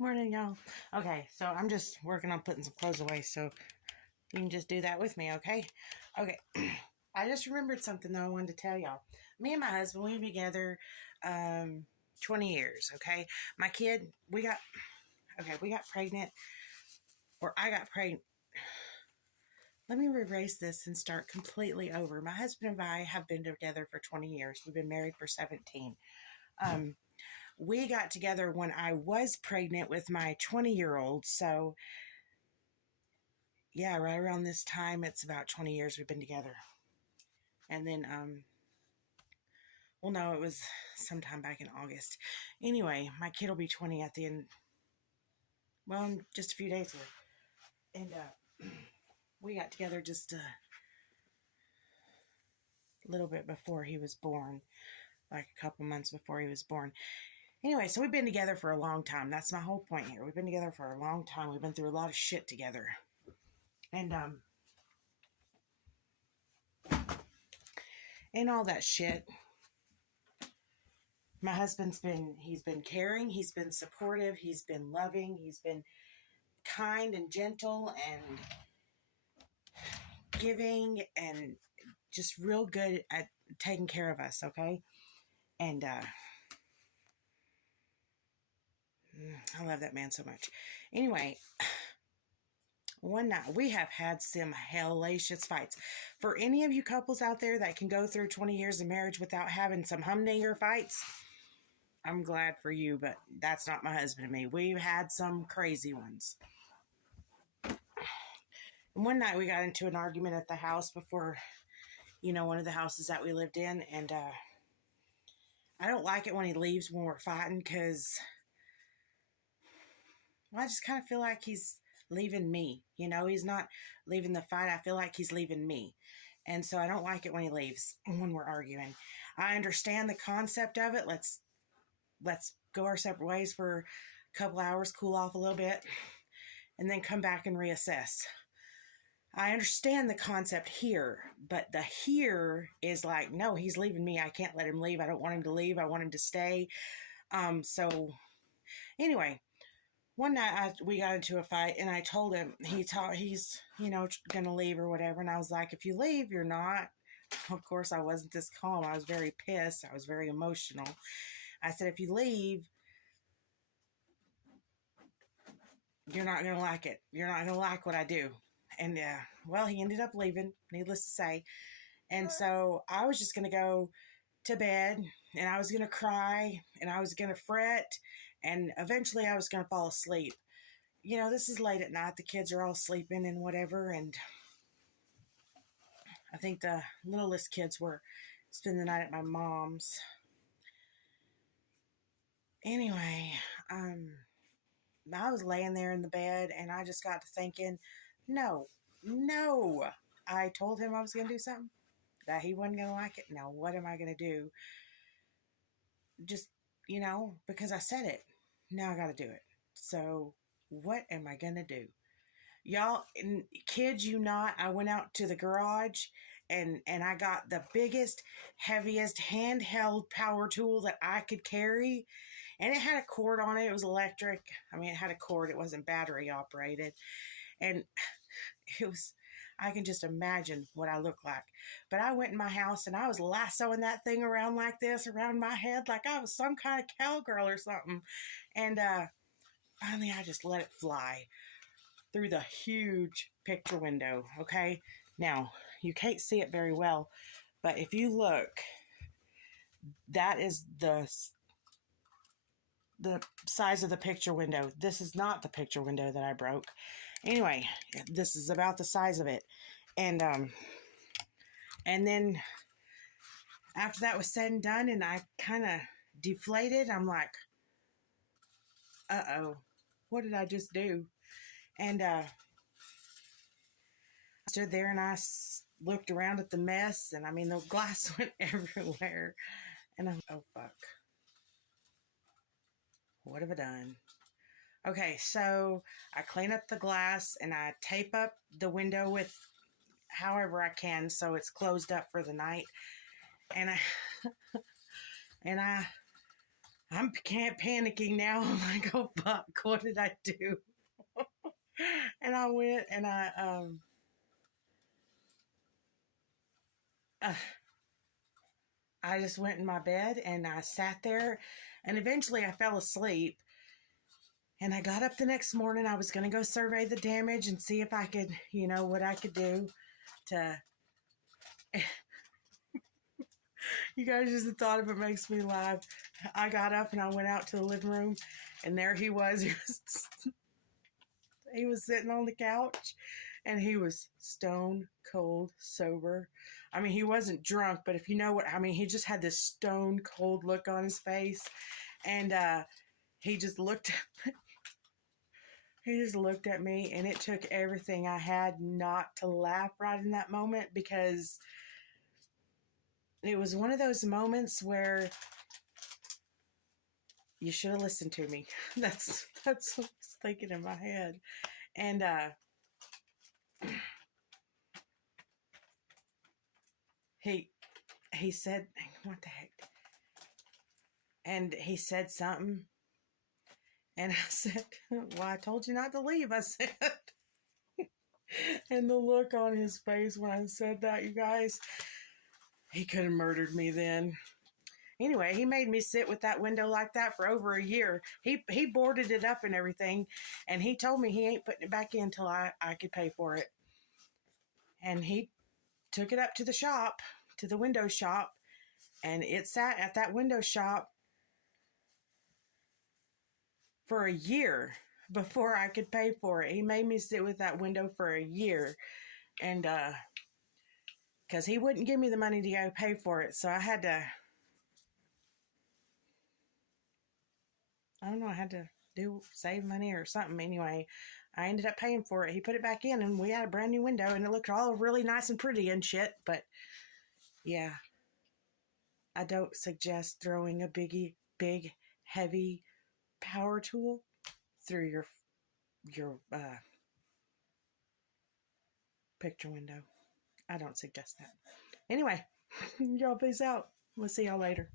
Morning, y'all. Okay, so I'm just working on putting some clothes away, so you can just do that with me, okay? Okay. I just remembered something though I wanted to tell y'all. Me and my husband, we've been together 20 years, okay? My kid, we got pregnant, or I got pregnant. Let me erase this and start completely over. My husband and I have been together for 20 years. We've been married for 17. Um, we got together when I was pregnant with my 20-year-old, so yeah, right around this time, it's about 20 years we've been together. And then, well, no, it was sometime back in August. Anyway, my kid will be 20 at the end, well, in just a few days here. And we got together just a little bit before he was born, like a couple months before he was born. Anyway, so we've been together for a long time. That's my whole point here. We've been together for a long time. We've been through a lot of shit together. And all that shit, my he's been caring, he's been supportive, he's been loving, he's been kind and gentle and giving and just real good at taking care of us, okay? And I love that man so much. Anyway, one night we have had some hellacious fights. For any of you couples out there that can go through 20 years of marriage without having some humdinger fights, I'm glad for you, but that's not my husband and me. We've had some crazy ones. And one night we got into an argument at the house before, one of the houses that we lived in, and I don't like it when he leaves when we're fighting because, well, I just kind of feel like he's leaving me. He's not leaving the fight. I feel like he's leaving me. And so I don't like it when he leaves when we're arguing. I understand the concept of it. Let's go our separate ways for a couple hours, cool off a little bit, and then come back and reassess. I understand the concept here, but the here is like, no, he's leaving me. I can't let him leave. I don't want him to leave. I want him to stay. So anyway, one night we got into a fight and I told him he's, going to leave or whatever. And I was like, if you leave, you're not. Of course, I wasn't this calm. I was very pissed. I was very emotional. I said, if you leave, you're not going to like it. You're not going to like what I do. And well, he ended up leaving, needless to say. And so I was just going to go to bed and I was going to cry and I was going to fret and eventually I was going to fall asleep. This is late at night. The kids are all sleeping and whatever. And I think the littlest kids were spending the night at my mom's. Anyway, I was laying there in the bed and I just got to thinking, no. I told him I was going to do something that he wasn't going to like it. Now, what am I going to do? Just, because I said it. Now I got to do it. So what am I going to do? Y'all, kid you not, I went out to the garage and I got the biggest, heaviest handheld power tool that I could carry. And it had a cord on it. It was electric. I mean, it had a cord. It wasn't battery operated. And I can just imagine what I look like. But I went in my house and I was lassoing that thing around like this, around my head, like I was some kind of cowgirl or something. And finally, I just let it fly through the huge picture window, okay? Now, you can't see it very well, but if you look, that is the size of the picture window. This is not the picture window that I broke. Anyway, this is about the size of it. And then after that was said and done and I kind of deflated, I'm like, uh-oh, what did I just do? And I stood there and I looked around at the mess and I mean, the glass went everywhere. And I'm, oh, fuck. What have I done? Okay, so I clean up the glass and I tape up the window with however I can so it's closed up for the night. And I I'm panicking now. I'm like, oh fuck, what did I do? And I went and uh, I just went in my bed and I sat there, and eventually I fell asleep. And I got up the next morning. I was going to go survey the damage and see if I could, what I could do to. You guys, just the thought of it makes me laugh. I got up and I went out to the living room, and there he was. He was sitting on the couch, and he was stone cold sober. I mean, he wasn't drunk, but if you know what I mean, he just had this stone cold look on his face, and he just looked. He just looked at me, and it took everything I had not to laugh right in that moment, because it was one of those moments where you should have listened to me. That's what I was thinking in my head. And he said, what the heck? And he said something, and I said, well, I told you not to leave, I said. And the look on his face when I said that, you guys, he could have murdered me then. Anyway, he made me sit with that window like that for over a year. He boarded it up and everything, and he told me he ain't putting it back in till I could pay for it. And he took it up to the shop, to the window shop, and it sat at that window shop for a year before I could pay for it. He made me sit with that window for a year, and because he wouldn't give me the money to go pay for it, so I had to. I don't know. I had to save money or something. Anyway, I ended up paying for it. He put it back in, and we had a brand new window, and it looked all really nice and pretty and shit. But yeah, I don't suggest throwing a big, heavy power tool through your picture window. I don't suggest that. Anyway, y'all peace out. We'll see y'all later.